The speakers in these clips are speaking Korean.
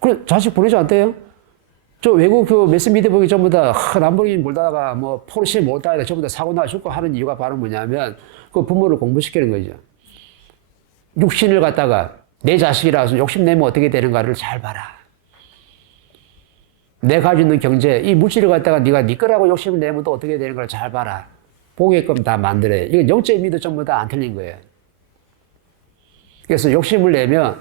그래, 자식 보내지 않대요? 저 외국 그 매스미디어 보기 전부 다 하, 람보르기니 몰다가 뭐 포르쉐 몰다가 전부 다 사고 나 죽고 하는 이유가 바로 뭐냐면 그 부모를 공부시키는 거죠. 육신을 갖다가 내 자식이라서 욕심내면 어떻게 되는가를 잘 봐라. 내 가지고 있는 경제, 이 물질을 갖다가 네가 네 거라고 욕심을 내면 또 어떻게 되는 걸 잘 봐라. 보게끔 다 만들어요. 이건 영적인 미도 전부 다 안 틀린 거예요. 그래서 욕심을 내면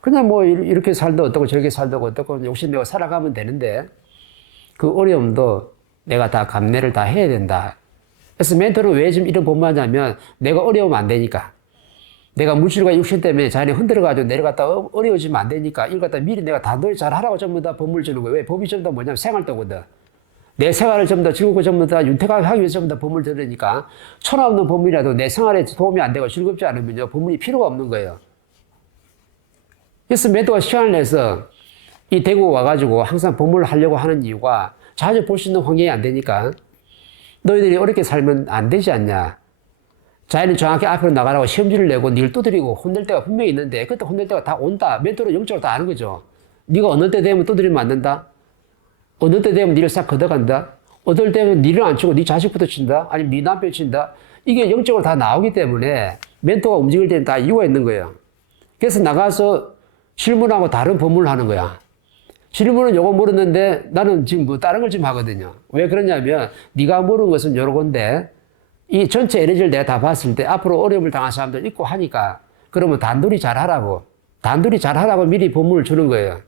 그냥 뭐 이렇게 살도 어떻고 저렇게 살도 어떻고 욕심내고 살아가면 되는데 그 어려움도 내가 다 감내를 다 해야 된다. 그래서 멘토는 왜 지금 이런 본마냐면 내가 어려우면 안 되니까. 내가 물질과 육신 때문에 자연이 흔들어가지고 내려갔다 어- 어려워지면 안 되니까 이걸 갖다 미리 내가 단도리 잘 하라고 전부 다 법을 주는 거예요. 왜? 법이 전부 다 뭐냐면 생활도거든. 내 생활을 전부 다 즐겁고 전부 다 윤택하게 하기 위해서 전부 다 법을 들으니까 천하 없는 법문이라도 내 생활에 도움이 안 되고 즐겁지 않으면요. 법문이 필요가 없는 거예요. 그래서 멘토가 시간을 내서 이 대구 와가지고 항상 법문을 하려고 하는 이유가 자주 볼 수 있는 환경이 안 되니까 너희들이 어렵게 살면 안 되지 않냐. 자연은 정확히 앞으로 나가라고 시험지를 내고 니를 두드리고 혼낼 때가 분명히 있는데 그때 혼낼 때가 다 온다. 멘토는 영적으로 다 아는 거죠. 네가 어느 때 되면 두드리면 안 된다. 어느 때 되면 니를 싹 걷어간다. 어떨 때는 니를 안 치고 네 자식부터 친다. 아니면 네 남편 친다. 이게 영적으로 다 나오기 때문에 멘토가 움직일 때는 다 이유가 있는 거예요. 그래서 나가서 질문하고 다른 법문을 하는 거야. 질문은 요거 모르는데 나는 지금 뭐 다른 걸 지금 하거든요. 왜 그러냐면 네가 모르는 것은 요런 건데 이 전체 에너지를 내가 다 봤을 때 앞으로 어려움을 당한 사람들 있고 하니까 그러면 단둘이 잘 하라고 단둘이 잘 하라고 미리 법문을 주는 거예요.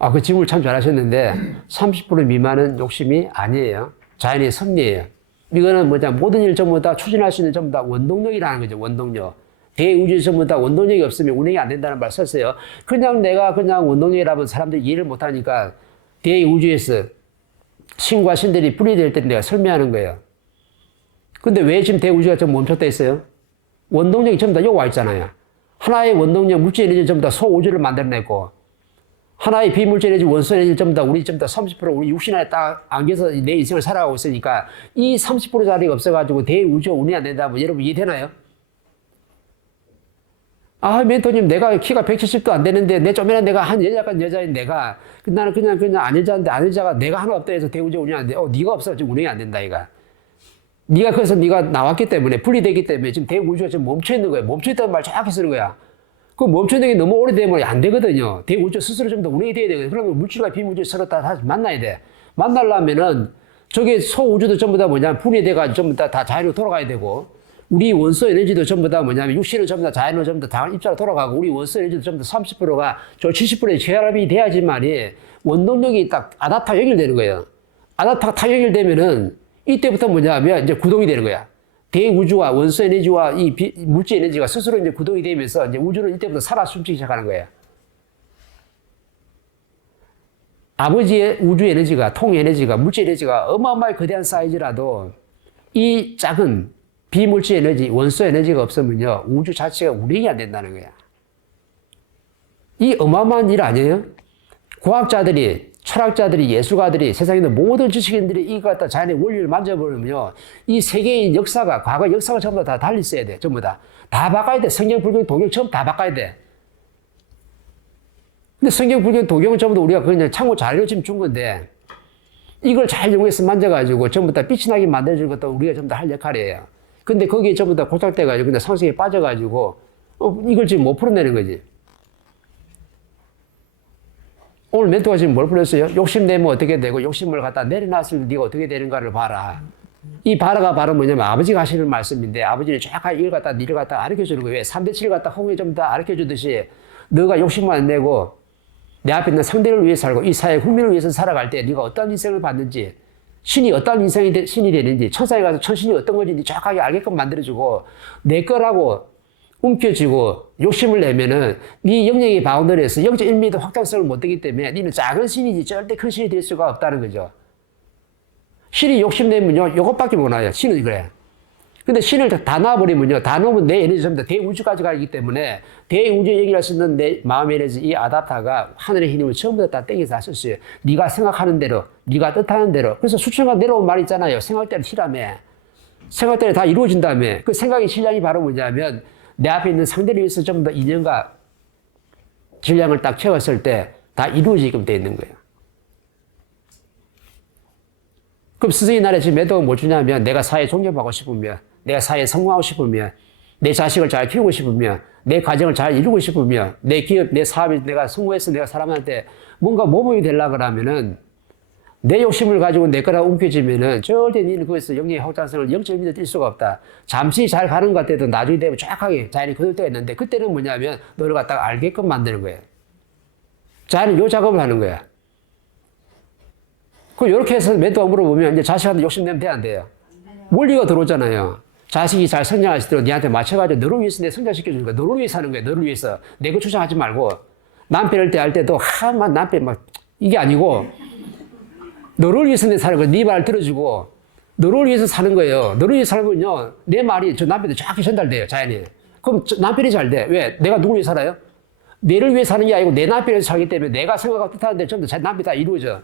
아, 그 질문 참 잘하셨는데 30% 미만은 욕심이 아니에요. 자연의 섭리예요. 이거는 뭐냐 모든 일 전부 다 추진할 수 있는 전부 다 원동력이라는 거죠. 원동력. 대우주 전부 다 원동력이 없으면 운행이 안 된다는 말 썼어요. 그냥 내가 그냥 원동력이라면 사람들이 이해를 못 하니까 대우주에서 신과 신들이 분리될 때 내가 설명하는 거예요. 근데 왜 지금 대우주가 좀 멈췄다 했어요? 원동력이 전부 다 여기 와 있잖아요. 하나의 원동력, 물질 에너지 전부 다 소우주를 만들어내고 하나의 비물질 에너지, 원소 에너지 전부 다 우리 전부 다 30% 우리 육신 안에 딱 안겨서 내 인생을 살아가고 있으니까 이 30%짜리가 없어가지고 대우주가 운이 안 된다면 여러분 이해되나요? 아, 멘토님, 내가 키가 170도 안 되는데, 내 좀이나 내가 한 여자간 여자인 내가, 그 나는 그냥, 그냥 안 여자인데, 안 여자가 내가 하나 없다 해서 대우제 돼. 어, 네가 없어. 지금 운영이 안 된다, 이가. 네가 그래서 네가 나왔기 때문에, 분리되기 때문에 지금 대우주가 지금 멈춰 있는 거야. 멈춰 있다는 말 정확히 쓰는 거야. 그 멈춰 있는 게 너무 오래되면 안 되거든요. 대우주 스스로 좀 더 운영이 돼야 되거든. 그러면 물질과 비물질 서로 다 다시 만나야 돼. 만나려면은, 저게 소우주도 전부 다 뭐냐, 분리돼가지고 전부 다, 다 자유로 돌아가야 되고, 우리 원소 에너지도 전부 다 뭐냐면 육신은 전부 다 자연으로 전부 다 당한 입자로 돌아가고 우리 원소 에너지도 전부 다 30%가 저 70%의 재활압이 돼야지만이 원동력이 딱 아다타 연결되는 거예요. 아다타가 타 연결되면은 이때부터 뭐냐면 이제 구동이 되는 거야. 대우주와 원소 에너지와 이 비- 물질 에너지가 스스로 이제 구동이 되면서 이제 우주는 이때부터 살아 숨쉬기 시작하는 거예요. 아버지의 우주 에너지가 통 에너지가 물질 에너지가 어마어마하게 거대한 사이즈라도 이 작은 비물질 에너지, 원소 에너지가 없으면요, 우주 자체가 운행이 안 된다는 거야. 이 어마어마한 일 아니에요? 과학자들이, 철학자들이, 예술가들이, 세상에 있는 모든 지식인들이 이거 갖다 자연의 원리를 만져버리면요, 이 세계의 역사가, 과거 역사가 전부 다 달리 써야 돼, 전부 다. 다 바꿔야 돼. 성경, 불경, 동경 처음 다 바꿔야 돼. 근데 성경, 불경, 동경은 전부 다 우리가 그냥 참고 자료를 지금 준 건데, 이걸 잘 이용해서 만져가지고 전부 다 빛이 나게 만들어주는 것도 우리가 전부 다 할 역할이에요. 근데 거기에 전부 다 고착돼가지고 그냥 상승에 빠져가지고 어, 이걸 지금 못 풀어내는 거지. 오늘 멘토가 지금 뭘 풀었어요? 욕심 내면 어떻게 되고 욕심을 갖다 내려놨을 때 네가 어떻게 되는가를 봐라. 이 바라가 바로 뭐냐면 아버지가 하시는 말씀인데 아버지는 정확하게 이걸 갖다 니를 갖다 가르쳐 주는 거예요. 3대 7을 갖다 홍에 좀더 가르쳐 주듯이 너가 욕심만 안 내고 내 앞에 있는 상대를 위해 살고 이 사회 국민을 위해서 살아갈 때 네가 어떤 인생을 받는지 신이 어떤 인생이 되, 신이 되는지 천사에 가서 천신이 어떤 건지 정확하게 알게끔 만들어주고 내 거라고 움켜쥐고 욕심을 내면은 네 영역의 바운더리에서 영적 일미도 확장성을 못 되기 때문에 너는 작은 신이지 절대 큰 신이 될 수가 없다는 거죠. 신이 욕심내면요 이것밖에 못 나요. 신은 그래. 근데 신을 다, 다 놔버리면요. 다 놓으면 내 에너지 전부 다 대우주까지 가기 때문에 대우주 얘기할 수 있는 내 마음의 에너지, 이 아다타가 하늘의 힘을 전부 다 땡겨서 하셨어요. 네가 생각하는 대로, 네가 뜻하는 대로. 그래서 수천가 내려온 말 있잖아요. 생각대로 실하며. 생각대로 다 이루어진다며. 그 생각의 실량이 바로 뭐냐면 내 앞에 있는 상대를 위해서 전부 다 인연과 질량을 딱 채웠을 때 다 이루어지게끔 돼 있는 거예요. 그럼 스승의 날에 지금 매도가 뭐 주냐면 내가 사회에 존경받고 싶으면 내가 사회에 성공하고 싶으면 내 자식을 잘 키우고 싶으면 내 가정을 잘 이루고 싶으면 내 기업, 내 사업이 내가 성공해서 내가 사람한테 뭔가 모범이 되려고 그러면은 내 욕심을 가지고 내 거라 움켜쥐면은 절대 니는 거기서 영역의 확장성을 0.1도 뛸 수가 없다. 잠시 잘 가는 것 같아도 나중에 되면 정확하게 자연이 거둘 때가 있는데 그때는 뭐냐면 너를 갖다가 알게끔 만드는 거예요. 자연은 요 작업을 하는 거야. 그 요렇게 해서 매도가 물어보면 이제 자식한테 욕심내면 돼, 안 돼요? 원리가 들어오잖아요. 자식이 잘수 있도록 니한테 맞춰가지고 너를 위해서 내 성장시켜주는 거야. 너를 위해서 하는 거야. 너를 위해서. 내거 주장하지 말고. 남편을 대할 때도 하만 남편 막 이게 아니고 너를 위해서 내 사는 거야. 네말 들어주고 너를 위해서 사는 거예요. 너를 위해서 살면요. 내 말이 저 남편한테 정확히 전달돼요. 자연히. 그럼 저 남편이 잘 돼. 왜? 내가 누굴 위해 살아요? 내를 위해 사는 게 아니고 내 남편을 위해서 살기 때문에 내가 생각하고 뜻하는데 전부 다 남편이 다 이루어져.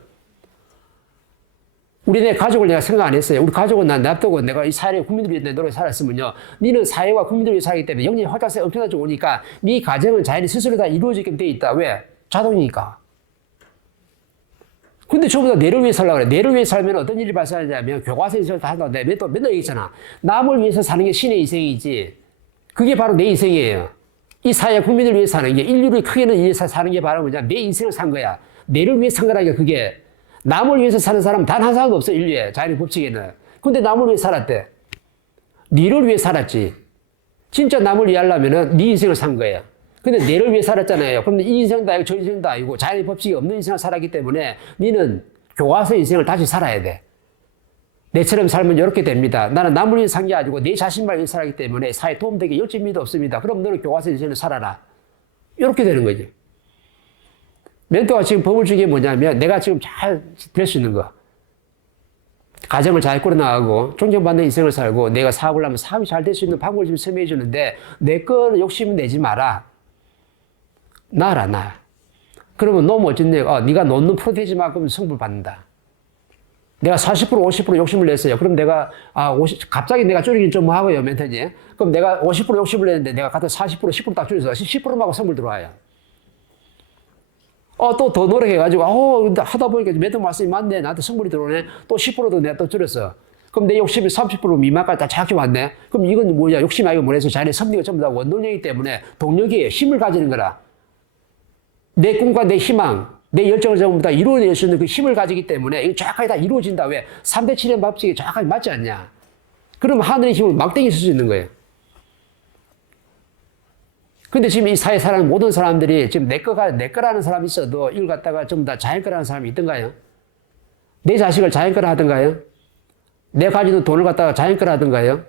우리 내 가족을 내가 생각 안 했어요. 우리 가족은 난 납두고 내가 이 사회 국민들 위해 내 노래 살았으면요. 니는 사회와 국민들 위해 살기 때문에 영리 활자세 엄청나게 오니까 네 가정은 자연히 스스로 다 이루어지게 돼 있다. 왜? 자동이니까. 근데 저보다 내를 위해 살려고 그래. 내를 위해 살면 어떤 일이 발생하냐면 교과서에서 다 한다고 내가 맨날, 맨날 얘기했잖아. 남을 위해서 사는 게 신의 인생이지. 그게 바로 내 인생이에요. 이 사회 국민을 위해 사는 게 인류를 크게는 위해서 사는 게 바로 뭐냐. 내 인생을 산 거야. 내를 위해 산 거라니까 그게. 남을 위해서 사는 사람 단 한 사람도 없어 인류에 자연의 법칙에는. 근데 남을 위해 살았대. 니를 위해 살았지. 진짜 남을 위하려면은 네 인생을 산 거예요. 근데 내를 위해 살았잖아요. 그럼 이 인생도 아니고 저 인생도 아니고 자연의 법칙이 없는 인생을 살았기 때문에 니는 교과서 인생을 다시 살아야 돼. 내처럼 살면 이렇게 됩니다. 나는 남을 위해 산 게 아니고 내 자신만 위해 살았기 때문에 사회에 도움되기 열정미도 없습니다. 그럼 너는 교과서 인생을 살아라. 이렇게 되는 거지. 멘토가 지금 법을 주게 뭐냐면 내가 지금 잘 될 수 있는 거. 가정을 잘 꾸려나가고 존경받는 인생을 살고 내가 사업을 하면 사업이 잘 될 수 있는 방법을 지금 설명해 주는데 내 거 욕심은 내지 마라. 나라 나. 그러면 너무 어쩐데 어, 네가 놓는 프로테이지만큼 승부를 받는다. 내가 40% 50% 욕심을 냈어요. 그럼 내가 아 50, 갑자기 내가 줄이긴 좀 하고요 멘토지. 그럼 내가 50% 욕심을 냈는데 내가 갖다 40% 10%딱 줄여서 10%만고 선물 들어와요. 어, 또 더 노력해가지고, 어, 근데 하다 보니까 매도 말씀이 맞네. 나한테 선물이 들어오네. 또 10%도 내가 또 줄였어. 그럼 내 욕심이 30% 미만까지 다 정확히 왔네. 그럼 이건 뭐냐. 욕심이 아니고 뭐래서 자네 섭리가 전부 다 원동력이기 때문에 동력이에요. 힘을 가지는 거라. 내 꿈과 내 희망, 내 열정을 전부 다 이루어낼 수 있는 그 힘을 가지기 때문에 이거 정확하게 다 이루어진다. 왜? 3대 7의 법칙이 정확하게 맞지 않냐. 그럼 하늘의 힘을 막대기 쓸 수 있는 거예요. 근데 지금 이 사회 사는 모든 사람들이 지금 내 거가 내 거라는 사람이 있어도 이걸 갖다가 전부 다 자기 거라는 사람이 있던가요? 내 자식을 자기 거라 하던가요? 내 가지는 돈을 갖다가 자기 거라 하던가요?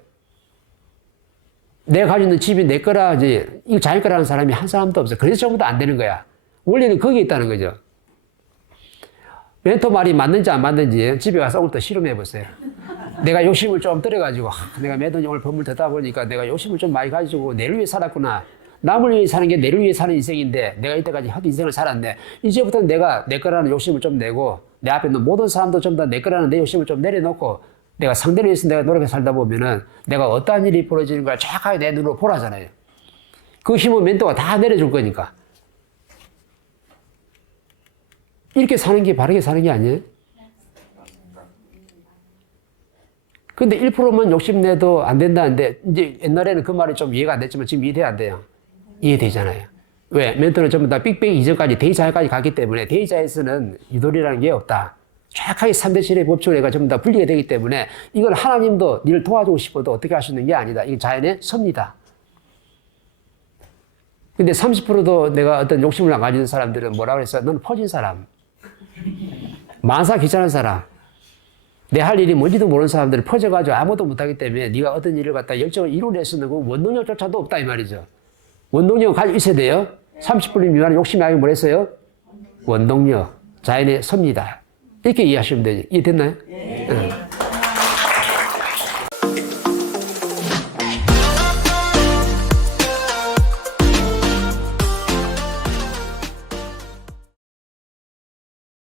내 가지는 집이 내 거라 이제 이거 자기 거라는 사람이 한 사람도 없어. 그래서 전부 다 안 되는 거야. 원리는 거기에 있다는 거죠. 멘토 말이 맞는지 안 맞는지 집에 가서 오늘부터 실험해 보세요. 내가 욕심을 좀 들여가지고 하, 내가 매번 오늘 법을 듣다 보니까 내가 욕심을 좀 많이 가지고 내를 위해 살았구나. 남을 위해 사는 게 내를 위해 사는 인생인데 내가 이때까지 하도 인생을 살았네. 이제부터는 내가 내 거라는 욕심을 좀 내고 내 앞에 있는 모든 사람도 좀 다 내 거라는 내 욕심을 좀 내려놓고 내가 상대를 위해서 내가 노력해 살다 보면은 내가 어떠한 일이 벌어지는 걸 정확하게 내 눈으로 보라잖아요. 그 힘은 멘토가 다 내려줄 거니까. 이렇게 사는 게 바르게 사는 게 아니에요? 근데 1%만 욕심내도 안 된다는데, 이제 옛날에는 그 말이 좀 이해가 안 됐지만 지금 이해 안 돼요. 이해되잖아요. 왜? 멘토는 전부 다 빅뱅 이전까지 데이자까지 갔기 때문에 데이자에서는 유도리라는 게 없다. 정확하게 3대 7의 법칙을 내가 전부 다 분리가 되기 때문에 이걸 하나님도 니를 도와주고 싶어도 어떻게 할 수 있는 게 아니다. 이게 자연의 섭니다. 근데 30%도 내가 어떤 욕심을 안 가지는 사람들은 뭐라 그랬어? 너는 퍼진 사람. 만사 귀찮은 사람. 내 할 일이 뭔지도 모르는 사람들을 퍼져가지고 아무것도 못하기 때문에 네가 어떤 일을 갖다 열정을 이루어낼 수 있는 그 원동력조차도 없다 이 말이죠. 원동력은 가지고 있어야 돼요. 30% 미만의 욕심이 아니고 뭐랬어요? 원동력. 자연의 섭니다. 이렇게 이해하시면 되지. 이해됐나요? 네.